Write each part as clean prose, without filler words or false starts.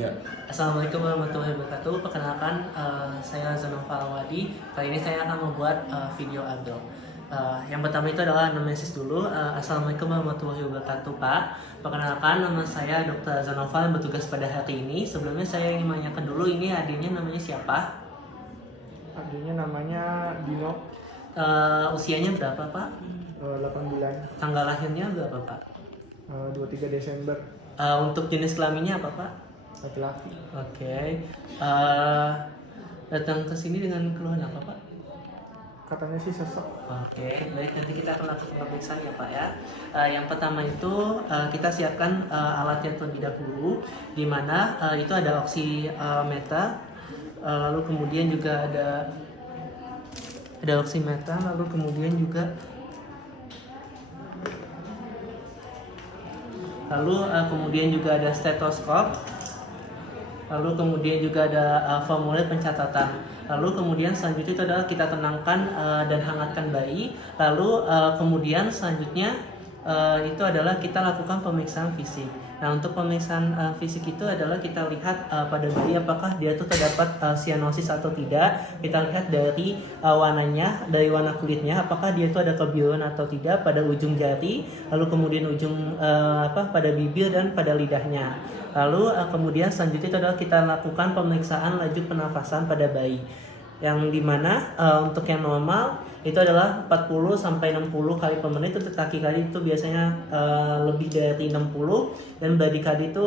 Ya. Assalamualaikum warahmatullahi wabarakatuh. Perkenalkan, saya Zanova Alwadi. Kali ini saya akan membuat video Abdul. Yang pertama itu adalah anamnesis dulu. Assalamualaikum warahmatullahi wabarakatuh, Pak. Perkenalkan, nama saya Dr. Zanova yang bertugas pada hari ini. Sebelumnya saya ingin menanyakan dulu, ini adiknya namanya siapa? Adiknya namanya Dino, Usianya berapa, Pak? 8 bulan, Tanggal lahirnya berapa, Pak? 23 Desember, Untuk jenis kelaminnya apa, Pak? laki-laki. Oke. Datang ke sini dengan keluhan apa, Pak? Katanya sih sesek. Oke, baik, nanti kita akan lakukan pemeriksaan ya, Pak ya. Yang pertama itu kita siapkan alatnya terlebih dahulu, di mana itu ada oximeter, lalu kemudian juga ada oximeter, lalu kemudian juga kemudian juga ada stetoskop, lalu kemudian juga ada formulir pencatatan. Lalu kemudian selanjutnya itu adalah kita tenangkan dan hangatkan bayi. Lalu kemudian selanjutnya itu adalah kita lakukan pemeriksaan fisik. Nah, untuk pemeriksaan fisik itu adalah kita lihat pada bayi apakah dia tuh terdapat sianosis atau tidak. Kita lihat dari warnanya, dari warna kulitnya, apakah dia itu ada kebiruan atau tidak pada ujung jari, lalu kemudian ujung pada bibir dan pada lidahnya. Lalu kemudian selanjutnya itu adalah kita lakukan pemeriksaan laju pernafasan pada bayi, yang dimana untuk yang normal itu adalah 40 sampai 60 kali per menit. Untuk tachycardia itu biasanya lebih dari 60 dan bradycardia itu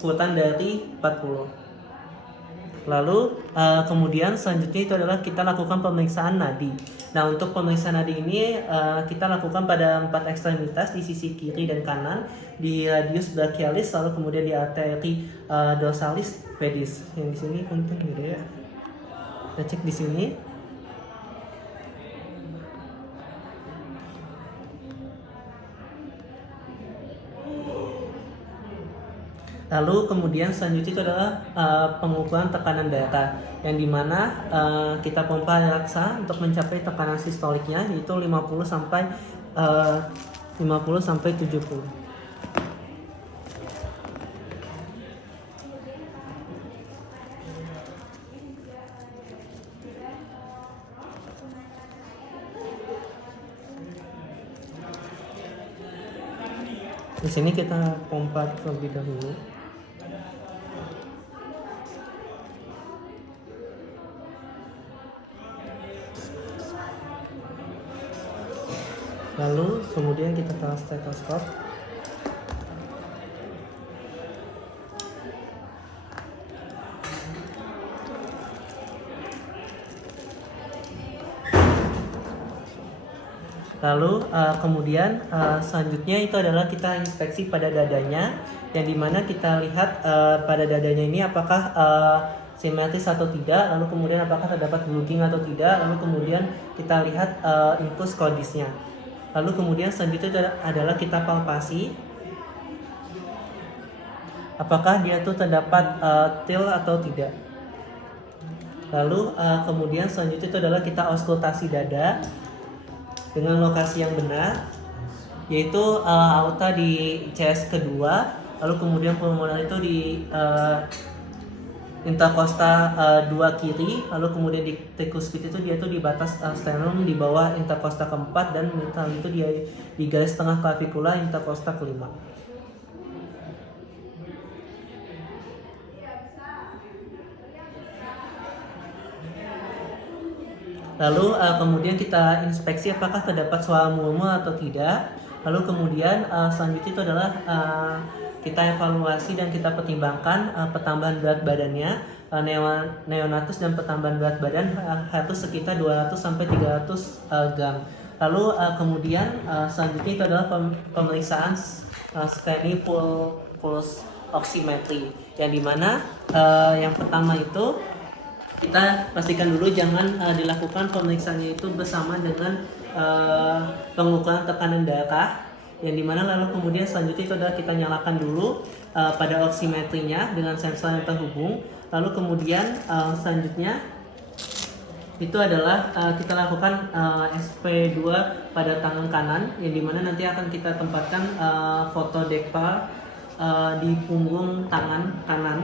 kurang dari 40. Lalu kemudian selanjutnya itu adalah kita lakukan pemeriksaan nadi. Nah, untuk pemeriksaan nadi ini kita lakukan pada 4 ekstremitas, di sisi kiri dan kanan, di radius brachialis, lalu kemudian di arteri dorsalis pedis. Yang di sini penting gitu ya. Kita cek di sini. Lalu kemudian selanjutnya itu adalah pengukuran tekanan darah, yang dimana kita pompa relaksa untuk mencapai tekanan sistoliknya yaitu 50 sampai 70. Di sini kita pompa terlebih dahulu. Lalu kemudian kita taruh stetoskop. Lalu kemudian selanjutnya itu adalah kita inspeksi pada dadanya, yang dimana kita lihat pada dadanya ini apakah simetris atau tidak, lalu kemudian apakah terdapat bulging atau tidak, lalu kemudian kita lihat infus cordisnya. Lalu kemudian selanjutnya adalah kita palpasi apakah dia tuh terdapat til atau tidak. Lalu kemudian selanjutnya itu adalah kita auskultasi dada dengan lokasi yang benar, yaitu aorta di CS kedua, lalu kemudian pulmonar itu di interkosta 2 kiri, lalu kemudian di tricuspid itu dia tuh di batas sternum di bawah interkosta keempat, dan mitral itu dia di garis tengah klavikula interkosta kelima. Lalu kemudian kita inspeksi apakah terdapat suara murmur atau tidak. Lalu kemudian selanjutnya itu adalah kita evaluasi dan kita pertimbangkan pertambahan berat badannya. Neonatus dan pertambahan berat badan harus sekitar 200 sampai 300 gram. Lalu kemudian selanjutnya itu adalah pemeriksaan scanning pulse oximetry, yang dimana yang pertama itu kita pastikan dulu jangan dilakukan pemeriksaannya itu bersama dengan pengukuran tekanan darah, yang dimana lalu kemudian selanjutnya itu adalah kita nyalakan dulu pada oximetrinya dengan sensor yang terhubung. Lalu kemudian selanjutnya itu adalah kita lakukan SP2 pada tangan kanan, yang dimana nanti akan kita tempatkan foto dekpal di punggung tangan kanan.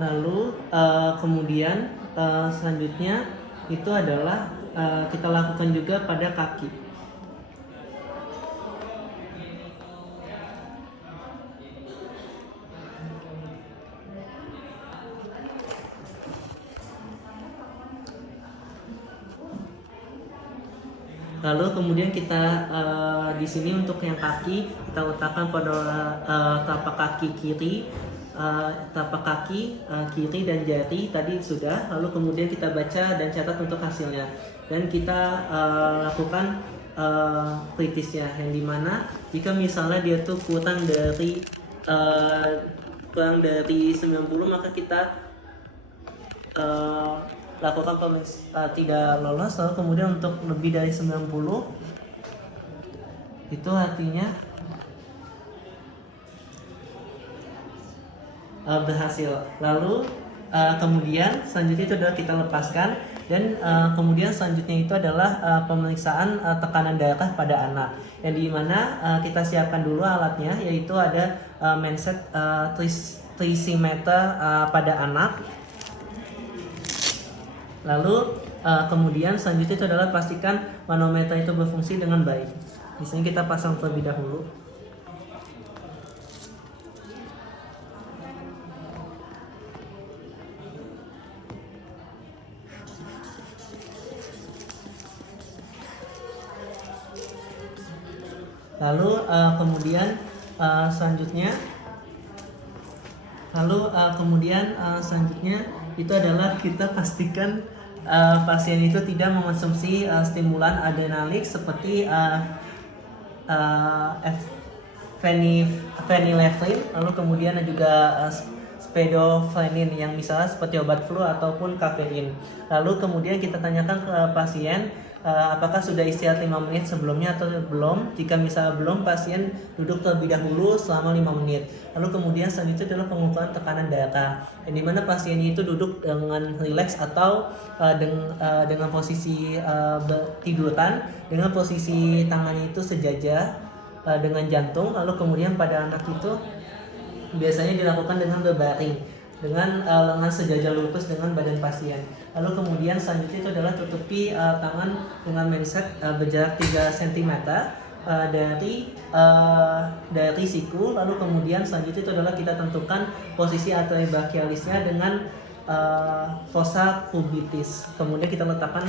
Lalu kemudian selanjutnya itu adalah kita lakukan juga pada kaki. Lalu kemudian kita di sini untuk yang kaki kita letakkan pada telapak kaki kiri, telapak kaki kiri dan jari tadi sudah. Lalu kemudian kita baca dan catat untuk hasilnya dan kita lakukan kritisnya, yang dimana jika misalnya dia tuh kurang dari 90 maka kita lakukan tidak lolos. Lalu kemudian untuk lebih dari 90 itu artinya berhasil. Lalu kemudian selanjutnya itu adalah kita lepaskan dan kemudian selanjutnya itu adalah pemeriksaan tekanan darah pada anak, yang dimana kita siapkan dulu alatnya, yaitu ada Medseth trisimeter pada anak. Lalu kemudian selanjutnya itu adalah pastikan manometer itu berfungsi dengan baik. Di sini kita pasang terlebih dahulu. Lalu kemudian selanjutnya itu adalah kita pastikan pasien itu tidak mengonsumsi stimulan adrenalik seperti phenylephrine, lalu kemudian juga spodofrenin yang misalnya seperti obat flu ataupun kafein. Lalu kemudian kita tanyakan ke pasien apakah sudah istirahat 5 menit sebelumnya atau belum. Jika misalnya belum, pasien duduk terlebih dahulu selama 5 menit. Lalu kemudian selanjutnya adalah pengukuran tekanan darah, yang dimana pasiennya itu duduk dengan rileks atau dengan posisi tiduran, dengan posisi tangannya itu sejajar dengan jantung. Lalu kemudian pada anak itu biasanya dilakukan dengan berbaring, dengan lengan sejajar lurus dengan badan pasien. Lalu kemudian selanjutnya itu adalah tutupi tangan dengan Medseth berjarak 3 cm dari siku. Lalu kemudian selanjutnya itu adalah kita tentukan posisi arteri brachialisnya dengan fossa cubitis. Kemudian kita letakkan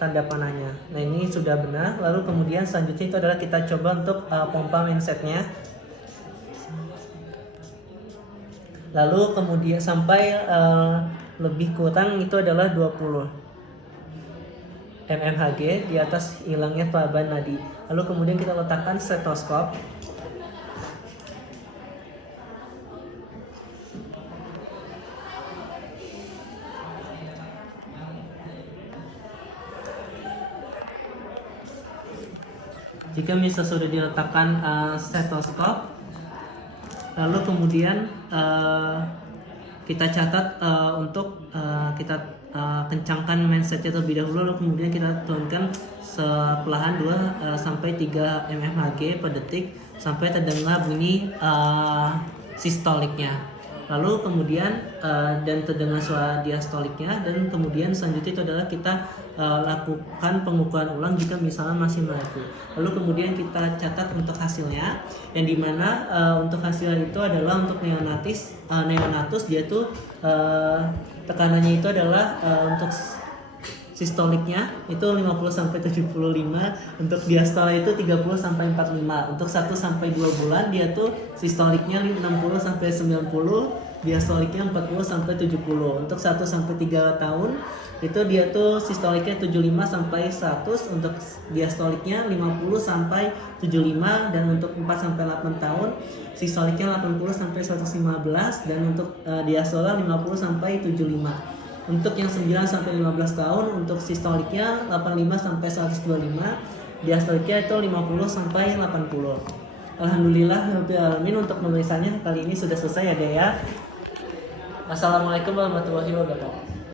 tanda panahnya. Nah, ini sudah benar. Lalu kemudian selanjutnya itu adalah kita coba untuk pompa Medsethnya. Lalu kemudian sampai lebih kurang itu adalah 20 mmHg di atas hilangnya pelabuhan nadi. Lalu kemudian kita letakkan stetoskop. Jika misalnya sudah diletakkan stetoskop, lalu kemudian kita catat untuk kita kencangkan Medsethnya terlebih dahulu, lalu kemudian kita turunkan perlahan 2 sampai 3 mmHg per detik sampai terdengar bunyi sistoliknya. Lalu kemudian dan terdengar suara diastoliknya, dan kemudian selanjutnya itu adalah kita lakukan pengukuran ulang jika misalnya masih meragu. Lalu kemudian kita catat untuk hasilnya, yang dimana untuk hasil itu adalah untuk neonatus dia tuh tekanannya itu adalah untuk sistoliknya itu 50 sampai 75, untuk diastol itu 30 sampai 45. Untuk 1 sampai 2 bulan dia tuh sistoliknya 60 sampai 90, diastoliknya 40 sampai 70. Untuk 1 sampai 3 tahun itu dia tuh sistoliknya 75 sampai 100, untuk diastoliknya 50 sampai 75, dan untuk 4 sampai 8 tahun sistoliknya 80 sampai 115, dan untuk diastola 50 sampai 75. Untuk yang 9 sampai 15 tahun untuk sistoliknya 85 sampai 125, diastoliknya itu 50 sampai 80. Alhamdulillah rabbil alamin, untuk pemeriksanya kali ini sudah selesai ya Dea. Assalamualaikum warahmatullahi wabarakatuh.